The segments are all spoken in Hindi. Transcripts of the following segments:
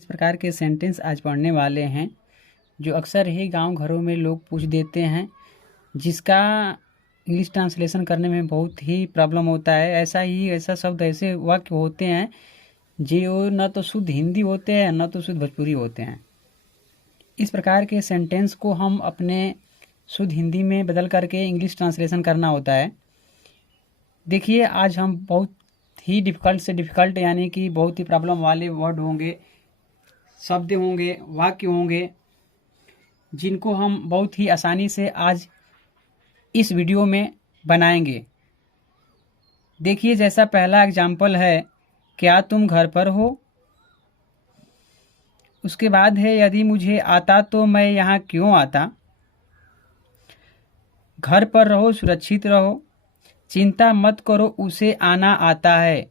इस प्रकार के सेंटेंस आज पढ़ने वाले हैं जो अक्सर ही गांव घरों में लोग पूछ देते हैं, जिसका इंग्लिश ट्रांसलेशन करने में बहुत ही प्रॉब्लम होता है। ऐसा शब्द, ऐसे वाक्य होते हैं जो न तो शुद्ध हिंदी होते हैं न तो शुद्ध भोजपुरी होते हैं। इस प्रकार के सेंटेंस को हम अपने शुद्ध हिंदी में बदल करके इंग्लिश ट्रांसलेशन करना होता है। देखिए, आज हम बहुत ही डिफ़िकल्ट से डिफ़िकल्ट यानी कि बहुत ही प्रॉब्लम वाले वर्ड होंगे, शब्द होंगे, वाक्य होंगे, जिनको हम बहुत ही आसानी से आज इस वीडियो में बनाएंगे। देखिए, जैसा पहला एग्जाम्पल है, क्या तुम घर पर हो। उसके बाद है, यदि मुझे आता तो मैं यहाँ क्यों आता। घर पर रहो, सुरक्षित रहो, चिंता मत करो, उसे आना आता है।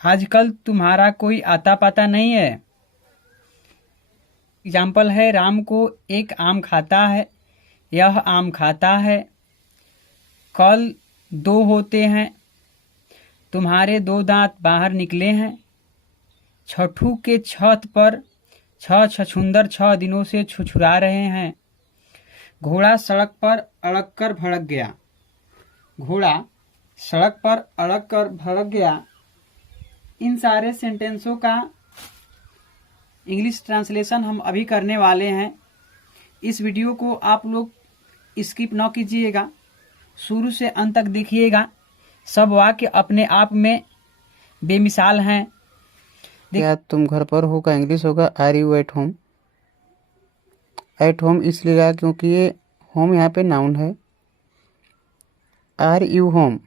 आजकल तुम्हारा कोई आता पाता नहीं है। एग्जाम्पल है, राम को एक आम खाता है, यह आम खाता है। कल दो होते हैं, तुम्हारे दो दांत बाहर निकले हैं। छठू के छत पर छछूंदर 6 दिनों से छुछुरा रहे हैं। घोड़ा सड़क पर अड़क कर भड़क गया। घोड़ा सड़क पर अड़क कर भड़क गया। इन सारे सेंटेंसों का इंग्लिश ट्रांसलेशन हम अभी करने वाले हैं। इस वीडियो को आप लोग स्किप न कीजिएगा, शुरू से अंत तक देखिएगा। सब वाक्य अपने आप में बेमिसाल हैं। क्या तुम घर पर हो का इंग्लिश होगा are you at home. At home इसलिए लगा क्योंकि ये होम यहाँ पे नाउन है। Are you home,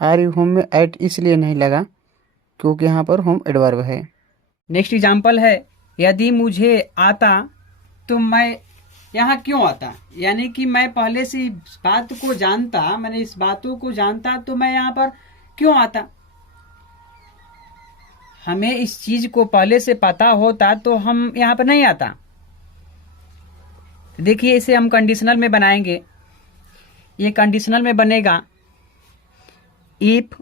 are you home में एट इसलिए नहीं लगा क्योंकि यहाँ पर होम एडवर्ब है। नेक्स्ट एग्जाम्पल है, यदि मुझे आता तो मैं यहाँ क्यों आता। यानी कि मैं पहले से इस बात को जानता, मैंने इस बातों को जानता तो मैं यहाँ पर क्यों आता। हमें इस चीज को पहले से पता होता तो हम यहाँ पर नहीं आता। देखिए, इसे हम कंडीशनल में बनाएंगे। ये कंडीशनल में बनेगा, if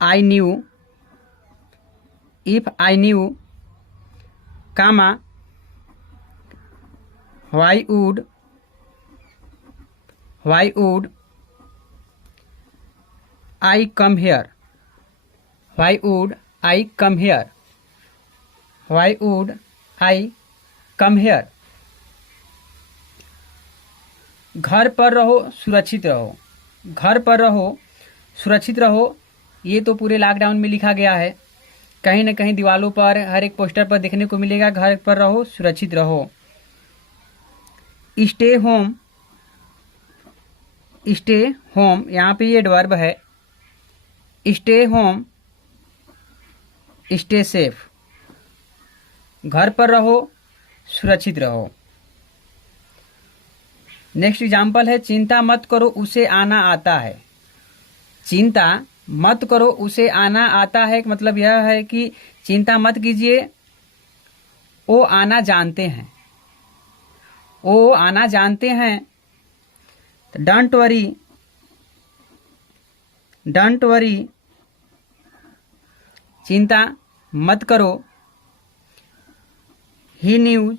I knew, if I knew, comma, why would I come here, why would I come here, why would I come here। घर पर रहो, सुरक्षित रहो। घर पर रहो, सुरक्षित रहो, ये तो पूरे लॉकडाउन में लिखा गया है। कहीं न कहीं दीवालों पर, हर एक पोस्टर पर देखने को मिलेगा, घर पर रहो, सुरक्षित रहो। स्टे होम, स्टे होम, यहाँ पे ये एडवर्ब है। Stay home, stay safe. घर पर रहो, सुरक्षित रहो। नेक्स्ट एग्जाम्पल है, चिंता मत करो, उसे आना आता है। चिंता मत करो, उसे आना आता है, मतलब यह है कि चिंता मत कीजिए, वो आना जानते हैं। वो आना जानते हैं। डोंट वरी, डोंट वरी, चिंता मत करो। He news,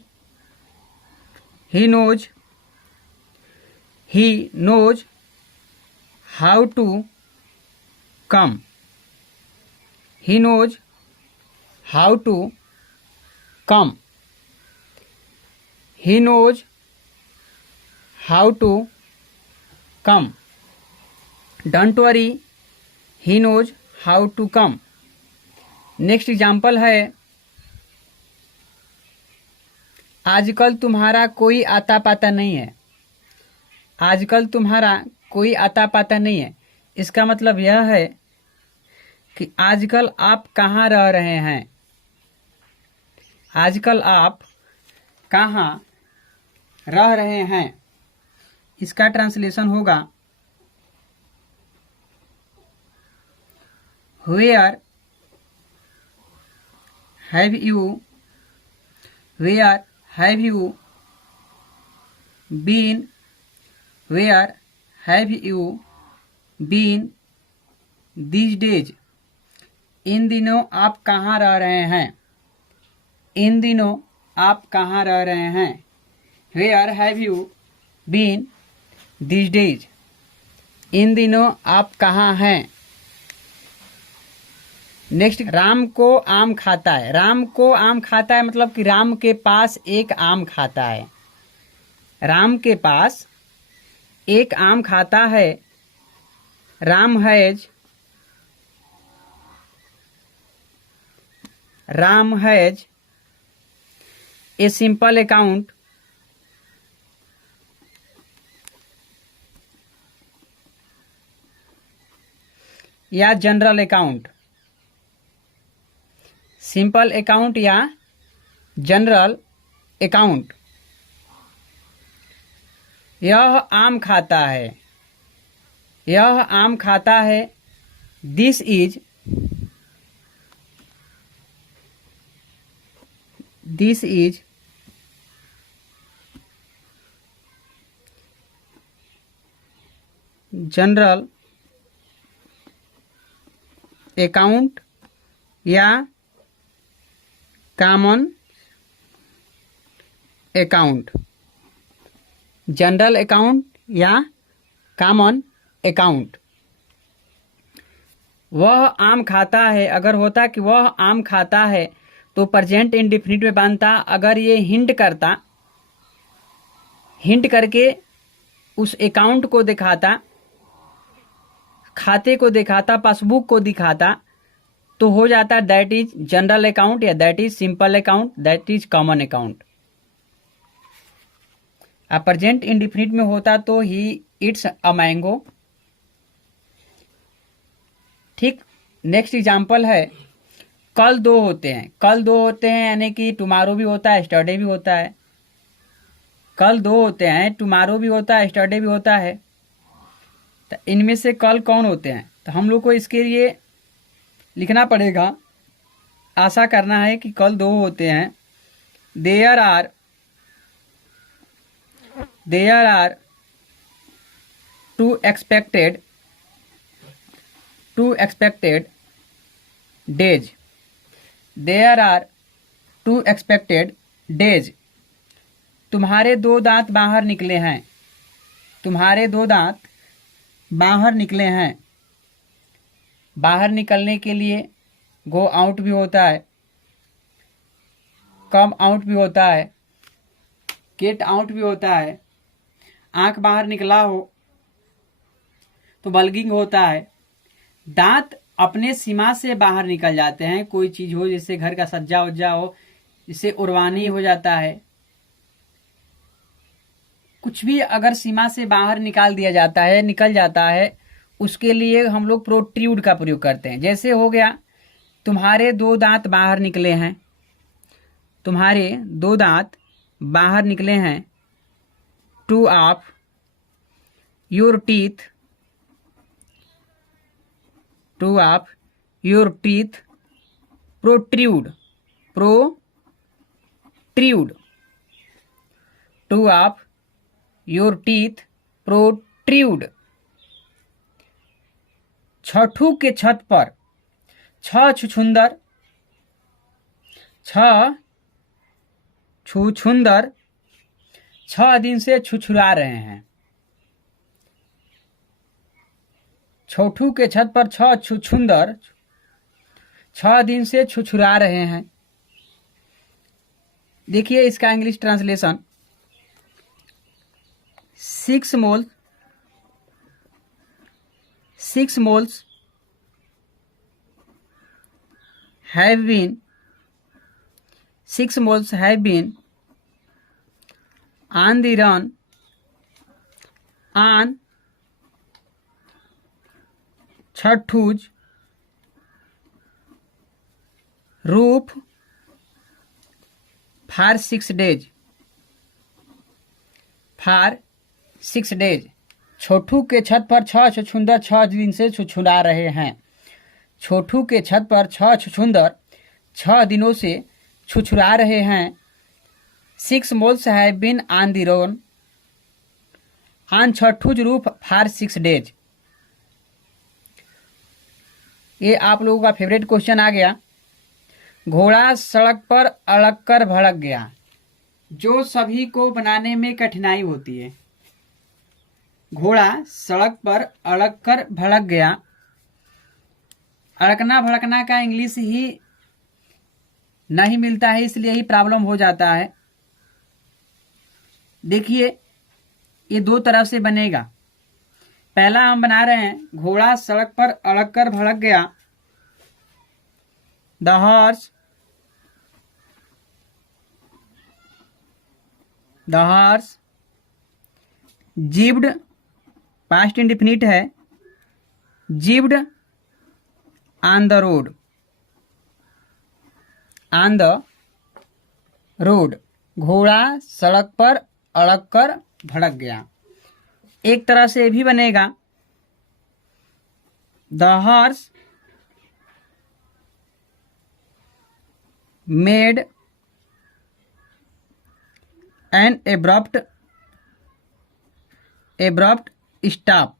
he knows, he knows how to come, he knows how to come, he knows how to come. Don't worry, he knows how to come. Next example है, आजकल तुम्हारा कोई आता पाता नहीं है। आजकल तुम्हारा कोई आता पाता नहीं है, इसका मतलब यह है कि आजकल आप कहाँ रह रहे हैं। आजकल आप कहाँ रह रहे हैं, इसका ट्रांसलेशन होगा, where have you, where have you been, where have you been these days. इन दिनों आप कहाँ रह रहे हैं? इन दिनों आप कहाँ रह रहे हैं? Where have you been this days? इन दिनों आप कहाँ हैं? नेक्स्ट, राम को आम खाता है। राम को आम खाता है मतलब कि राम के पास एक आम खाता है। राम के पास एक आम खाता है। Ram has a simple account या जनरल अकाउंट। सिंपल अकाउंट या जनरल अकाउंट। यह आम खाता है। यह आम खाता है। दिस इज जनरल अकाउंट या कॉमन अकाउंट। जनरल अकाउंट या कॉमन अकाउंट। वह आम खाता है, अगर होता कि वह आम खाता है तो प्रेजेंट इंडेफिनिट में बनता। अगर ये हिंट करके उस अकाउंट को दिखाता, खाते को दिखाता, पासबुक को दिखाता, तो हो जाता दैट इज जनरल अकाउंट या that is simple account, that is common account. अब प्रेजेंट इंडेफिनिट में होता तो ही इट्स अ मैंगो। ठीक। नेक्स्ट एग्जांपल है, कल दो होते हैं। कल दो होते हैं यानी कि टुमारो भी होता है, स्टरडे भी होता है। कल दो होते हैं, टुमारो भी होता है, स्टरडे भी होता है। तो इनमें से कल कौन होते हैं? तो हम लोग को इसके लिए लिखना पड़ेगा। आशा करना है कि कल दो होते हैं। There are two expected days. There are two expected days. तुम्हारे दो दांत बाहर निकले हैं। तुम्हारे दो दांत बाहर निकले हैं। बाहर निकलने के लिए गो आउट भी होता है, कम आउट भी होता है, गेट आउट भी होता है। आंख बाहर निकला हो तो बल्गिंग होता है। दांत अपने सीमा से बाहर निकल जाते हैं। कोई चीज हो, जैसे घर का सज्जा उज्जा हो, जिससे उर्वानी हो जाता है। कुछ भी अगर सीमा से बाहर निकाल जाता है, उसके लिए हम लोग प्रोट्रूड का प्रयोग करते हैं। जैसे हो गया, तुम्हारे दो दांत बाहर निकले हैं। तुम्हारे दो दांत बाहर निकले हैं। Two of your teeth protrude. Two of your teeth protrude. छठू के छत पर छुछुंदर 6 दिन से छुछुरा रहे हैं। छोटू के छत पर छुछुंदर 6 दिन से छुछुरा रहे हैं। देखिए इसका English translation. 6 moles have been on the run on Chhattu's roof for 6 days. छोटू के छत पर 6 छुछुंदर 6 दिन से छुछुरा रहे हैं। छोटू के छत पर 6 छुछुंदर 6 दिनों से छुछुरा रहे हैं। 6 moles have been on the run on Chhattu's roof for 6 days. ये आप लोगों का फेवरेट क्वेश्चन आ गया। घोड़ा सड़क पर अड़क कर भड़क गया, जो सभी को बनाने में कठिनाई होती है। घोड़ा सड़क पर अड़क कर भड़क गया। अड़कना भड़कना का इंग्लिश ही नहीं मिलता है, इसलिए ही प्रॉब्लम हो जाता है। देखिए, ये दो तरह से बनेगा। पहला हम बना रहे हैं, घोड़ा सड़क पर अड़क कर भड़क गया। The horse jibbed, past indefinite है, jibbed on the road, on the road. घोड़ा सड़क पर अड़क कर भड़क गया। एक तरह से भी बनेगा, the horse made an abrupt stop